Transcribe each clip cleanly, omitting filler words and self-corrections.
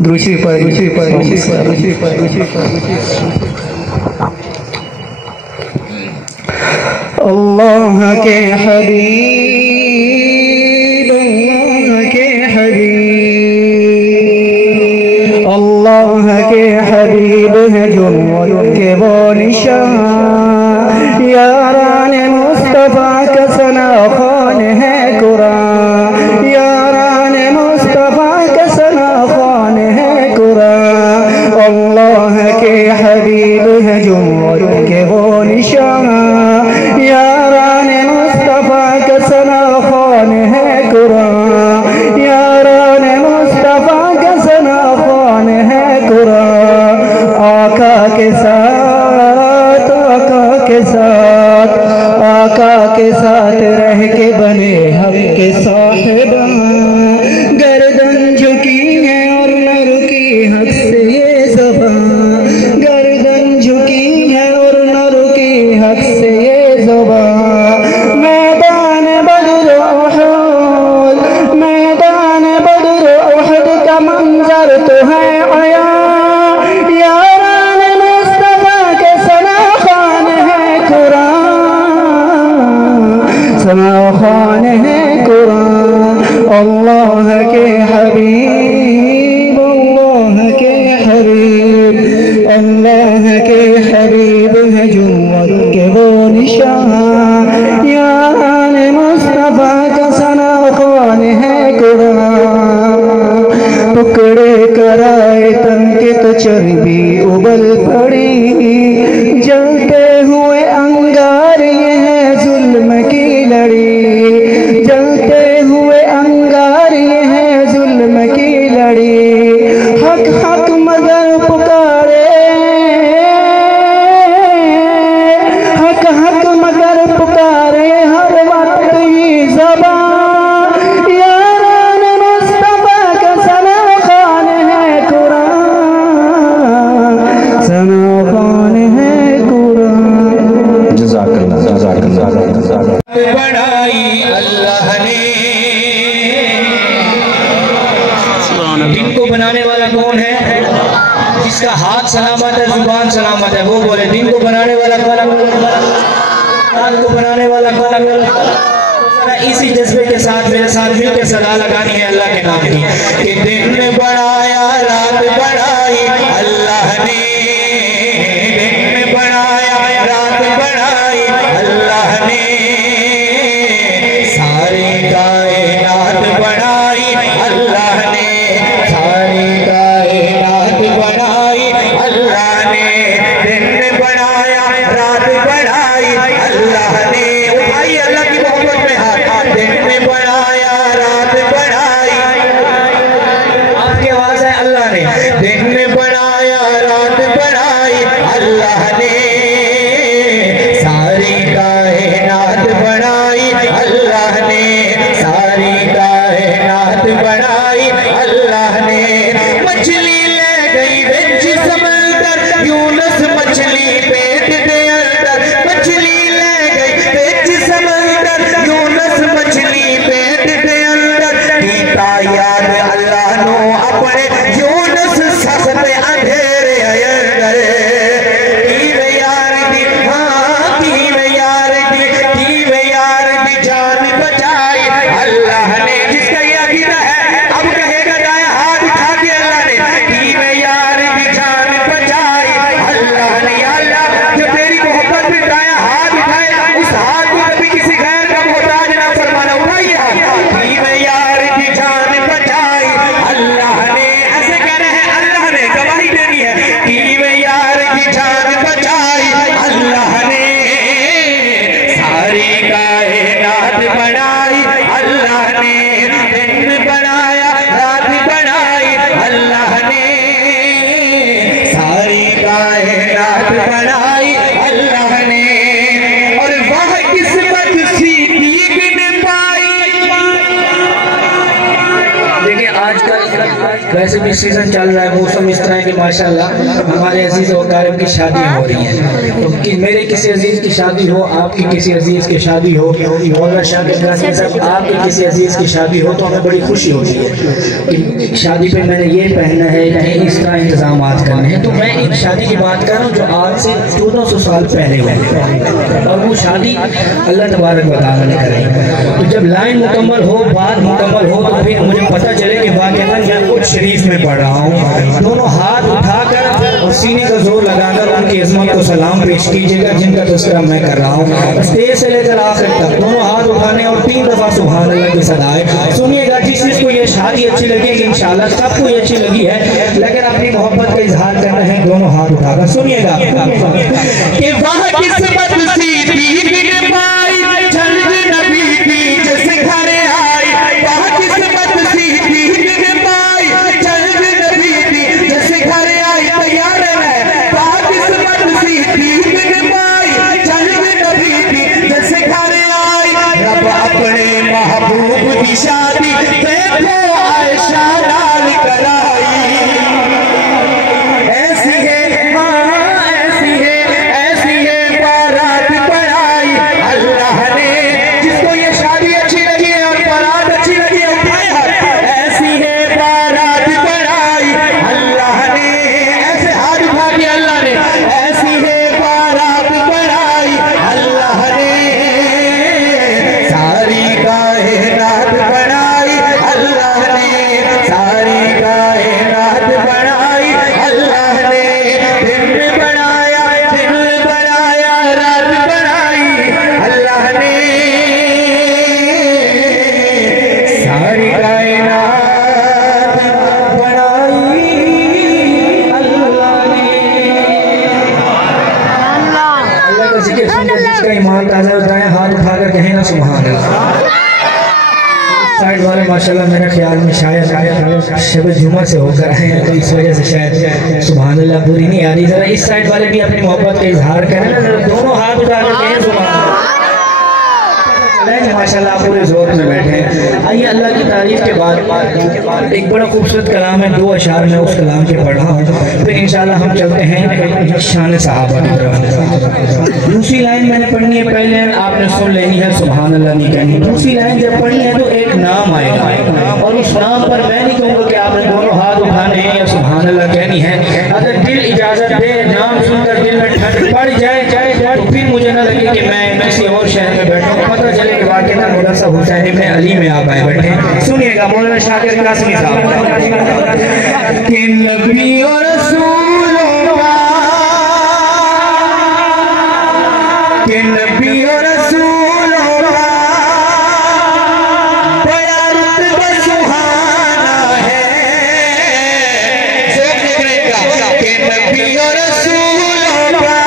दूसरी पर अल्लाह के हबीब, अल्लाह के हबीब है जो के वो निशान, यारान मुस्तफ़ा का सना खान है कुरान, यारान मुस्तफ़ा का सना खान है कुरान। अल्लाह के हबीब है जो के वो निशान, यारान मुस्तफ़ा का सना खान है कुरान, यारान मुस्तफ़ा का सना खान है कुरान। आका के साथ, आका के साथ, आका के साथ रह के बने हक के साहिबा, गर्दन झुकी है और न रुकी हक से ये ज़बान, गर्दन झुकी है और न रुकी हक से ये ज़बान। मैदान बदर उहद, मैदान बदर उहद का मंजर तो है आया, यारान मुस्तफ़ा के सना खान है कुरान, सना खान है कुरान। अल्लाह के हबीब, अल्लाह के हबीब, अल्लाह के हबीब है जो के वो निशान, यारान मुस्तफ़ा का सना खान है कुरान। टुकड़े कराए तन के तो चर्बी उबल पड़ी, जलते हुए अंगार ये है जुल्म की लड़ी, जलते हुए अंगार ये है जुल्म की लड़ी। हक हक मगर पुकारे, हक हक मगर पुकारे हर वक्त ही ज़बान, यारान मुस्तफ़ा का सना खान है कुरान, सना खान है कुरान। जज़ाकल्लाह, जज़ाकल्लाह। बढ़ाई अल्लाह ने। दिन को बनाने वाला कौन है? जिसका हाथ सलामत है, जुबान सलामत है, वो बोले। दिन को बनाने वाला कौन? रात को बनाने वाला कौन? इसी जज्बे के साथ मेरे साथ मिल के सदा लगानी है अल्लाह के नाम की कि दिन में बढ़ाया रात बढ़ाई अल्लाह ने, दिन में बढ़ाया रात बढ़ाई अल्लाह ने, सारी कायनात बढ़ाई अल्लाह ने, सारी कायनात बढ़ाई अल्लाह ने, दिन में बढ़ाया रात बढ़ाई अल्लाह ने। उठाइए अल्लाह की मोहब्बत में हाथ। दिन में बढ़ाया रात बढ़ाई, आपकी आवाज है अल्लाह ने। दिन में बढ़ाया रात बढ़ाई अल्लाह ने, सारी कायनात बढ़ाई अल्लाह ने, सारी कायनात बढ़ाई अल्लाह ने। मछली ले गई बिच समंदर, यूनुस मछली पेट दे अंदर, मछली ले गई बिच समंदर, यूनुस मछली पेट दे अंदर। कीता याद अल्लाह नो अपने यूनुस सख्त अंधेरे अंदर। कीवे यार दी, हाँ कीवे यार दी, कीवे यार दी जान बचाई अल्लाह ने। जिसका ये अकीदा है अब कहेगा दाया हाथ उठा के अल्लाह ने। कीवे यार दी जान बचाई अल्लाह ने। या अल्लाह जो तेरी मोहब्बत में दाया हाथ उठाए उस हाथ को कभी किसी गैर का मोहताज ना फरमाना। उठाइए हाथ। कीवे यार दी जान बचाई अल्लाह ने। ऐसे कह रहे हैं अल्लाह ने गवाही देनी है। कीवे यार दी जान बचाई अल्लाह ने, सारी कायनात बढ़ाई अल्लाह ने, दिन में बढ़ाया रात बढ़ाई अल्लाह ने, सारी कायनात बढ़ाई अल्लाह ने। और वह किस्मत सिद्दीक़ ने पाई। देखिए आजकल वैसे भी सीजन चल रहा है, मौसम इस तरह है कि माशाल्लाह हमारे अजीज और कारब की शादी हो रही है। तो कि मेरे किसी अजीज की शादी हो, आपकी किसी अजीज की शादी हो, मौलाना शाकिर कासमी साहब आपके किसी अजीज की शादी हो, तो हमें बड़ी खुशी होती है कि शादी पे मैंने ये पहनना है, कहीं इस तरह इंतजाम करने हैं। तो मैं एक शादी की बात कर रहा हूँ जो आज से 1400 साल पहले हुई, और वो शादी अल्लाह तबारक व तआला ने कराई। तो जब लाइन मुकम्मल हो, बात मुकम्मल हो, तो फिर मुझे पता चले कि वाकई मैं कुछ शरीफ में पढ़ रहा हूँ। दोनों हाथ उठाकर और सीने का जोर लगाकर उनकी अजमत को सलाम पेश कीजिएगा जिनका तज़किरा मैं कर रहा हूँ। स्टेज से लेकर आखिर तक दोनों हाथ उठाने और 3 दफा सुभान अल्लाह की सदाएं सुनिएगा। जिस जिसको ये शादी अच्छी लगेगी इंशाल्लाह सबको ये अच्छी लगी है, लेकिन अपनी मोहब्बत का इजहार करना है, दोनों हाथ उठाकर सुनिएगा कि वह किस्मत सी दीन पाई जल्द नबी की जिस घर आई, वह किस्मत सी दीन पाई जल्द नबी की जिस घर आई, तैयार है वह किस्मत सी दीन पाई जल्द नबी की जिस घर आई। रब अपने महबूब की शादी देखो आयशा नाल कराई, ऐसी है साइड वाले माशाल्लाह मेरे ख्याल में शायद शब जुमा से होकर आए हैं, तो इस वजह से शायद सुभान अल्लाह पूरी नहीं आ रही। जरा इस साइड वाले भी अपनी मोहब्बत का इजहार करें ना, जरा दोनों हाथ उठाकर कहें सुभान अल्लाह। माशाल्लाह आप पूरे जोर में बैठे हैं। आइए अल्लाह की तारीफ के बाद एक बड़ा खूबसूरत कलाम है, 2 अशार में उस कलाम के पढ़ा हूँ, फिर इंशाल्लाह हम चलते हैं शान सहाबा की तरफ। दूसरी लाइन मैंने पढ़नी है, पहले आपने सुन लेनी है, सुभान अल्लाह नहीं कहनी। दूसरी लाइन जब पढ़नी है तो एक नाम आएगा और उस नाम पर मैं नहीं कहूँगा कि आपने दोनों हाथ उठाने हैं या सुभान अल्लाह कहनी है। अगर दिल इजाजत दे, नाम सुनकर दिल में ठंड पड़ जाए तो फिर मुझे ना लगे कि मैं किसी और शहर में बैठा हूँ, पता चले कि वाकई में मौलाना साहब हुसैन इब्न अली में आप आए बैठे। सुनिएगा मौलाना शाकिर कासमी साहब कि नबी और रसूलों का, कि नबी और रसूलों का बड़ा रुतबा सुहाना है, कि नबी और रसूलों का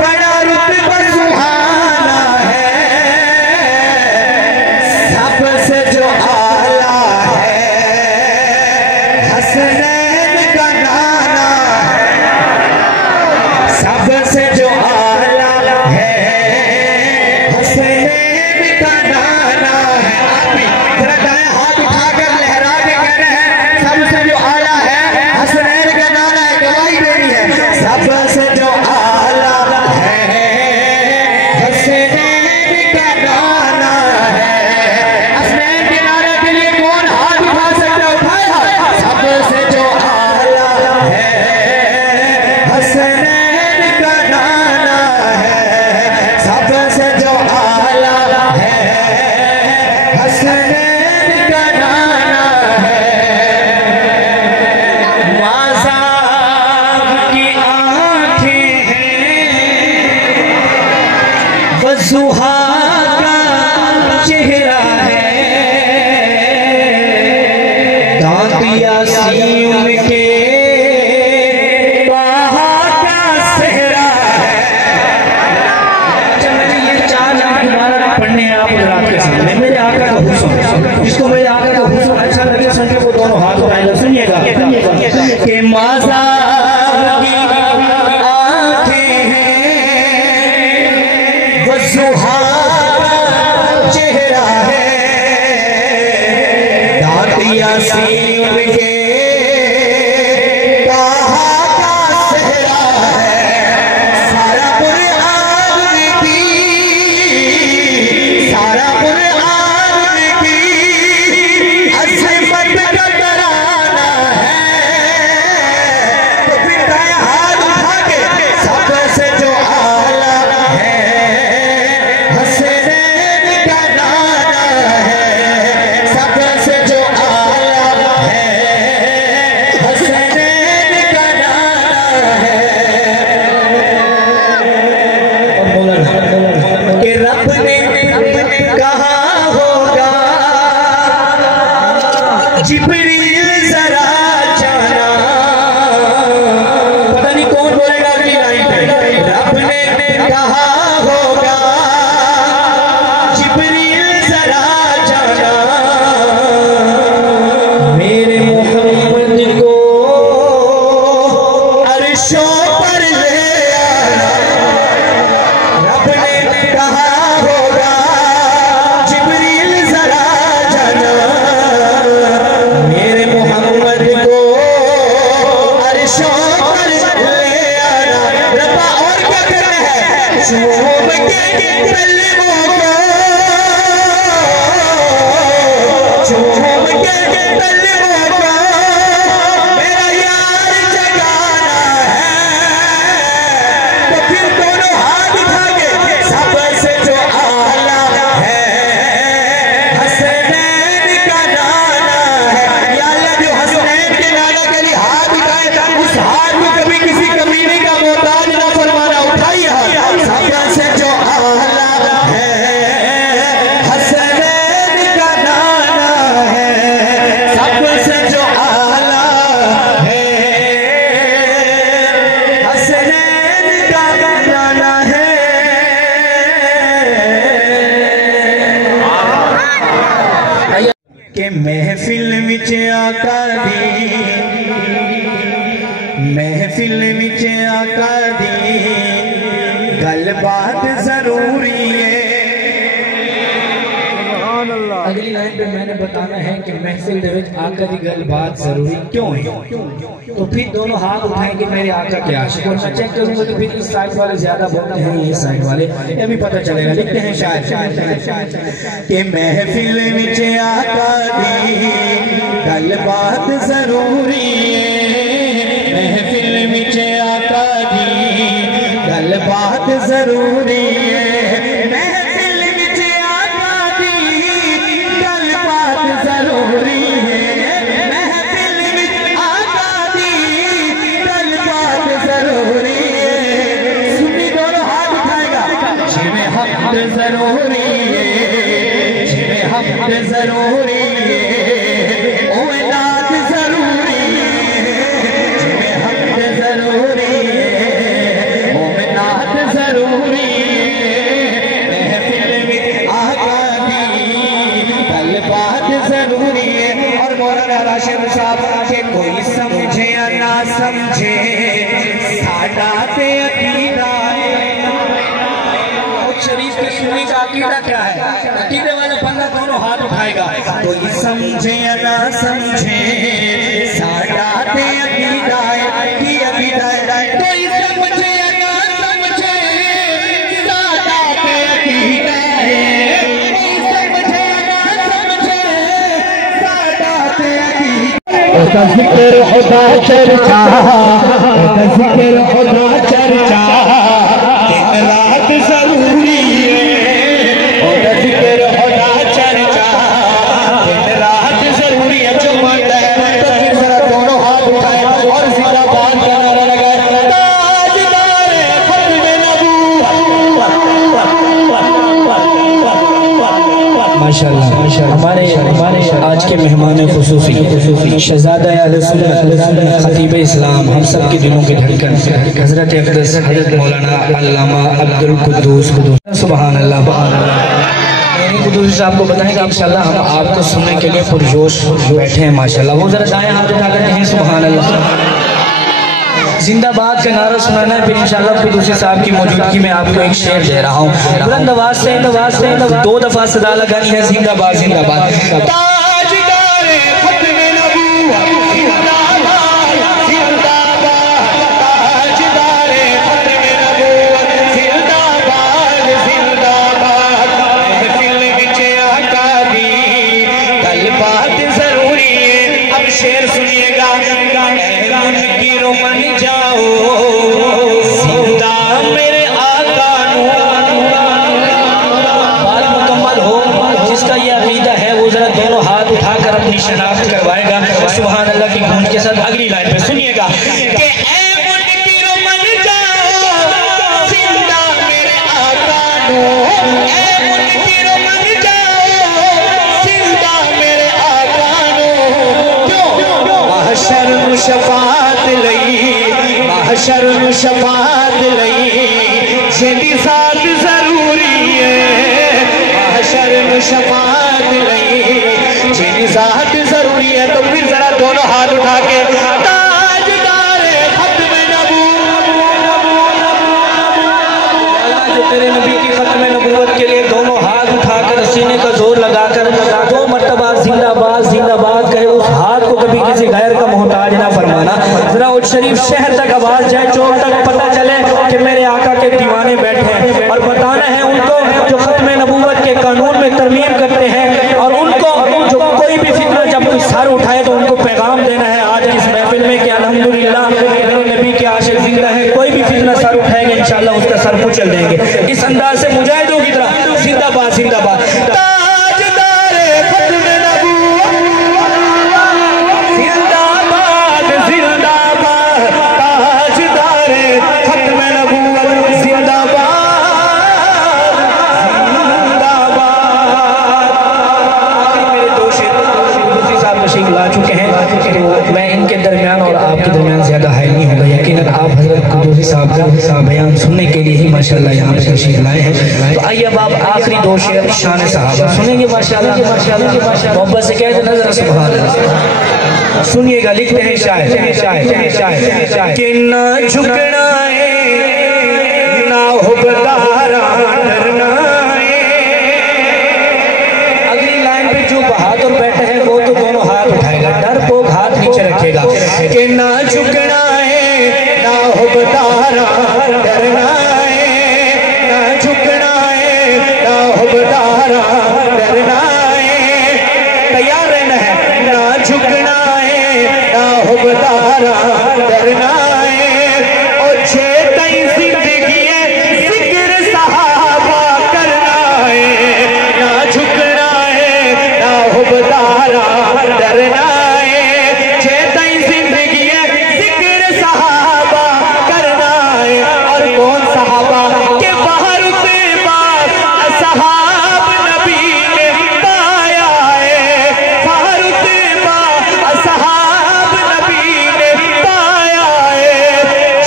बड़ा रुतबा सुहाना है, सबसे जो आला है हसनैन का नाना है, सबसे जो आला है हसनैन का नाना है। आप भी जरा दाएं हाथ उठाकर लहरा के कह रहे हैं सबसे जो आला है हसनैन का नाना है, गवाही देनी है। सबसे जो आला है हसनैन का नाना है, हसनैन के नारे के लिए कौन हाथ उठा सकता है? उठाए हाथ। सबसे जो आला है हसनैन का नाना है, सबसे जो आला है हसनैन का नाना है। माज़ाब की आँखें हैं, वज़ुहा का चेहरा है, दांतिया सीन के बाहा का सेहरा है। अच्छा मैंने ये 4 लाइन दोबारा पढ़ने हैं आप रात के सामने। मेरे आका का हुस्न, जिसको मेरे आका का हुस्न अच्छा लगे सुन के वो दोनों हाथ उठाएगा। सुनिएगा कि माज़ाब की आँखें हैं, वज़ुहा का चेहरा है, दांतिया सीन जिब्रील जरा जाना, पता नहीं कौन बोलेगा अगली लाइन पे, रब ने कहा होगा जिब्रील जरा जाना, मेरे मोहम्मद को अर्शों पर ले आना, रब ने कहा होगा जिब्रील जरा जाना, मेरे मोहम्मद को अर्शों पर ले आना। रब्बा और क्या करना है, चूम के कलमों को, चूम के कलमों को मेरा यार जगाना है। तो फिर दोनों हाथ उठा के सबसे जो आला है हसनैन का नाना है। या अल्लाह जो हसनैन के नाना के लिए हाथ उठाए उस हाथ को कभी किसी कमीने का मोहताज ना फरमाना। उठाइए हाथ, सबसे जो आला है हसनैन का नाना है, सबसे जो आला है हसनैन का नाना है। के महफिल विच आका दी, महफिल विच आका दी गलबात जरूरी है। अगली लाइन पे मैंने बताना है कि महफिल दे विच आका दी गलबात जरूरी क्यों है। तो फिर दोनों हाथ उठाएंगे मेरे आका के आशिक, और मैं चेक करूंगा तो फिर इस साइड वाले ज्यादा बोलते हैं ये साइड वाले, ये भी पता चलेगा। लिखते हैं शायद के महफिल विच आका दी गलबात जरूरी है, महफिल विच आका दी गलबात जरूरी है, महफिल विच आका दी गलबात जरूरी है, महफिल विच आका दी गलबात जरूरी है। सुनी दोनों हाथ उठाएगा, जिवें हक़ जरूरी है, जिवें हक़ जरूरी है ओए नात जरूरी है, जिवें हक़ जरूरी है ओए नात जरूरी है, महफिल में आका दी गलबात जरूरी है। और मौलाना राशिद साहब के कोई समझे या ना समझे साडा ते अकीदा शरीफ के सुन्नी का अकीदा क्या है, अकीदे वाला बंदा दोनों हाथ उठाएगा। कोई समझे या ना समझे साडा ते अकीदा है, की अकीदा है, कोई समझे या ना समझे साडा ते अकीदा है, कोई समझे या ना समझे साडा ते अकीदा। जिक्र खुदा चर्चा, जिक्र खुदा चर्चा दिन रात जरूरी है, जिक्र खुदा चर्चा दिन रात जरूरी है। जो मानता है तो फिर जरा दोनों हाथ उठाए और जिंदाबाद का नारा लगाए, ताजदार खत्म नबूवत। माशाअल्लाह हमारे आज के मेहमान खुसूसी शहजादा अहले सुन्नत खतीब इस्लाम, हम सब के दिलों के धड़कन हजरत अक़दस हजरत मौलाना अल्लामा अब्दुल कुद्दूस सुभान अल्लाह। कुद्दूसी साहब को बताएंगे इंशाअल्लाह। हम आपको सुनने के लिए पुरजोश बैठे हैं माशाअल्लाह। वो जरा दाएं हाथ उठा कर कहें सुभान अल्लाह। जिंदाबाद का नारा सुनाना है, फिर इंशाअल्लाह कुद्दूसी साहब की मौजूदगी में आपको एक शेर दे रहा हूँ। बुलंद आवाज से 2 दफा सदा लगानी है, जिंदाबाद जिंदाबाद। ताजदार खत्म नबूवत जिंदाबाद जिंदाबाद, ताजदार खत्म नबूवत जिंदाबाद जिंदाबाद, महफिल विच आका दी गलबात जरूरी है। अब शेर सुनिएगा, गिरो मन जाओ जिंदा मेरे आका नू। बात मुकम्मल हो, जिसका ये अकीदा है वो जरा दोनों हाथ नरम शफात नहीं, जिन ज़ात जरूरी है। तो फिर जरा दोनों हाथ उठा के ताजदारे खत्म अल्लाह जो तेरे नबी की खत्म नबूवत के लिए दोनों हाथ उठाकर सीने का जोर लगाकर 2 मरतबा जिंदाबाद जिंदाबाद कहे, उस हाथ को कभी किसी गैर का मोहताज ना फरमाना। जरा उस शरीफ शहर तक आवाज जाए, चौक तक पता चले कि मेरे आका के दीवाने बैठे हैं। और बताना है उनको जो खत्म नबूवत के कानून में तरमीम करते हैं, और उनको जो कोई भी फितना जब कोई सर उठाए तो उनको पैगाम देना है आज इस महफिल में कि अल्हम्दुलिल्लाह मेरे नबी के आशिक जिंदा है। कोई भी फितना सर उठाएगा इंशाल्लाह उसका सर कुचल देंगे। इस अंदाज से मुजाहिदों की तरह जिंदाबाद जिंदाबाद ताजदारे खत्म नबूवत जिंदाबाद जिंदाबाद ताजदारे खत्म नबूवत जिंदाबाद जिंदाबाद। मेरे दो शेर मुफ्ती साहब तशरीफ ला चुके हैं, तो मैं इनके दरमियान और आपके दरमियान ज्यादा हाइल नहीं होगा। यकीनन आप हजरत कुदूसी साहब का बयान सुनने के लिए ही माशाल्लाह यहाँ पे तशरीफ लाए हैं। तो आइए अब आप आखिरी 2 शेर शान सहाबा सुनेंगे माशाल्लाह मोहब्बत से कहते नजर सुभान अल्लाह। सुनिएगा, लिखते हैं शायर कि ना झुकना है ना हुबदारा डरना है। अगली लाइन पे जो बहादुर बैठे हैं वो तो दोनों हाथ उठाएगा, डर को हाथ नीचे रखेगा कि ना झुकना है ना हुबदारा डरना है, ना झुकना है ना हुबदारा डरना है। तैयार रहना है, ना झुकना है ना हुबदारा डरना है। और छे तई जिंदगी है जिक्र सहाबा करना है, ना झुकना है ना हुबदारा डरना है। छे तई जिंदगी है जिक्र सहाबा करना है। और कौन सहाबा के बाहर बात असहाब नबी ने पाया है, बाहर असहाब नबी ने पाया है।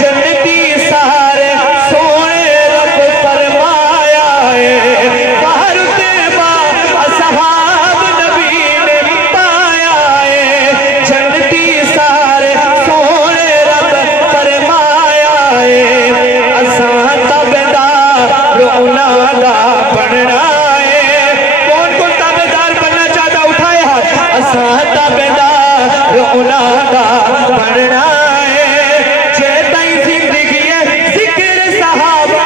जन्नती सारे सोए रब फरमाया है, बाहर असहाब नबी ने पाया है। जन्नती सारे सोए रब फरमाया है। असां ताबेदार उनादा बनना है। कौन कौन ताबेदार बनना चाहता उठाए हाथ। असां ताबेदार उनादा बनना है। चेताई जिंदगी है जिक्र सहाबा,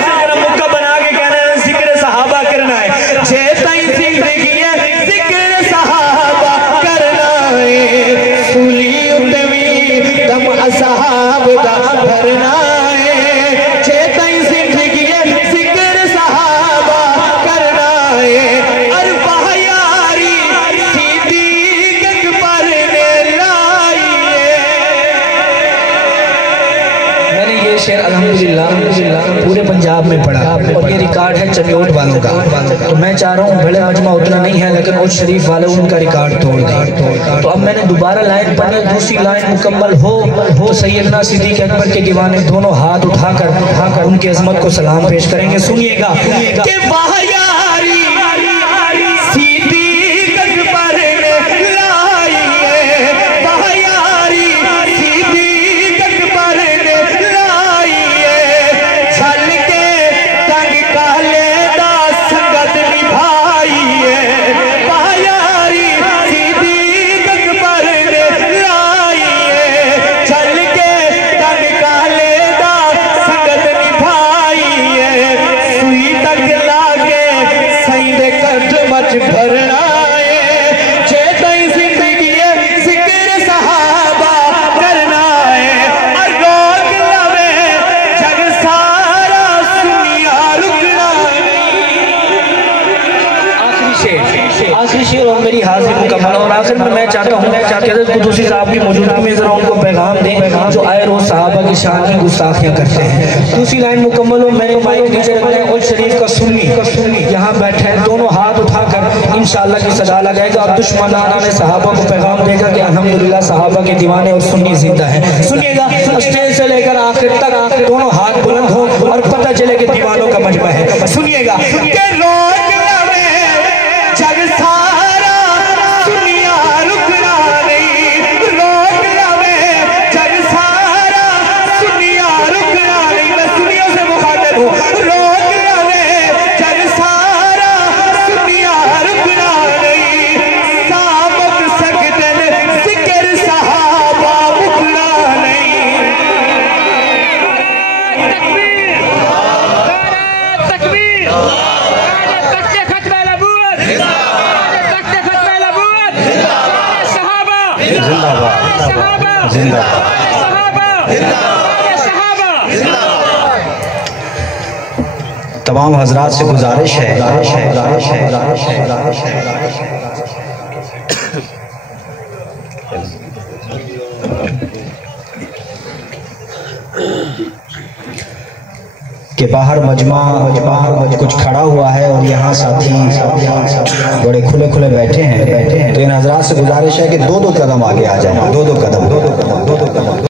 जरा मुक्का बना के कहना है जिक्र सहाबा करना है। चेताई जिंदगी है जिक्र सहाबा करना है। सूली उतवी दम असहाब दा भरना है। चेताई जिंदगी है जिक्र सहाबा करना है। अरबा यारी सिद्दीक अकबर ने लाई है। मैंने ये शेर अल्हम्दुलिल्लाह पूरे पंजाब में पढ़ा और ये रिकॉर्ड है चन्योट वालों का। तो मैं चाह रहा हूँ बड़े मजमा उतना नहीं है लेकिन उस शरीफ वाले उनका रिकॉर्ड तोड़ दें। तो अब मैंने दोबारा लाइन पढ़ी, दूसरी लाइन मुकम्मल हो सैयदना सिद्दीक अकबर के दीवाने दोनों हाथ उठाकर उनकी अजमत को सलाम पेश करेंगे। सुनिएगा कि वाह यारी सिद्दीक अकबर ने लाई है, वाह यारी सिद्दीक अकबर ने लाई है। छल के तंग काले दा संगत निभाई है, वाह यारी सिद्दीक अकबर ने लाई है। छल के तंग काले दा संगत निभाई है। सुई तक लागे सही दे कदमच भरना है। चेताई जिंदगी है जिक्र सहाबा करना है। और रोक लवे जग सारा सुनिया रुकना आखिरी शेर और मेरी हाजिर मुकम्मल। और आखिर में मैं चाहता हूँ कि हज़रत कुदूसी साहब की मौजूदगी में जरा उनको पैगाम दें जो आए रोज सहाबा की शान की गुस्ताखियाँ करते हैं। दूसरी लाइन मुकम्मल हो, मैंने माइक नीचे रखना है। उल शरीफ का सुन्नी यहाँ बैठे हैं, दोनों हाथ उठाकर इंशाअल्लाह की सदा लगाएगा। अब दुश्मनाना ने सहाबा को पैगाम देगा कि अल्हम्दुलिल्लाह सहाबा के दीवाने और सुन्नी जिंदा है। सुनिएगा, स्टेज से लेकर आखिर तक दोनों हाथ बुलंद हो और पता चले कि दीवानों का मजमा है। सुनिएगा कि रोज तमाम हजरात से गुजारिश है कि बाहर मजमा कुछ खड़ा हुआ है और यहाँ साथी बड़े खुले खुले बैठे हैं तो इन हजरात से गुजारिश है कि दो कदम आगे आ जाए, दो कदम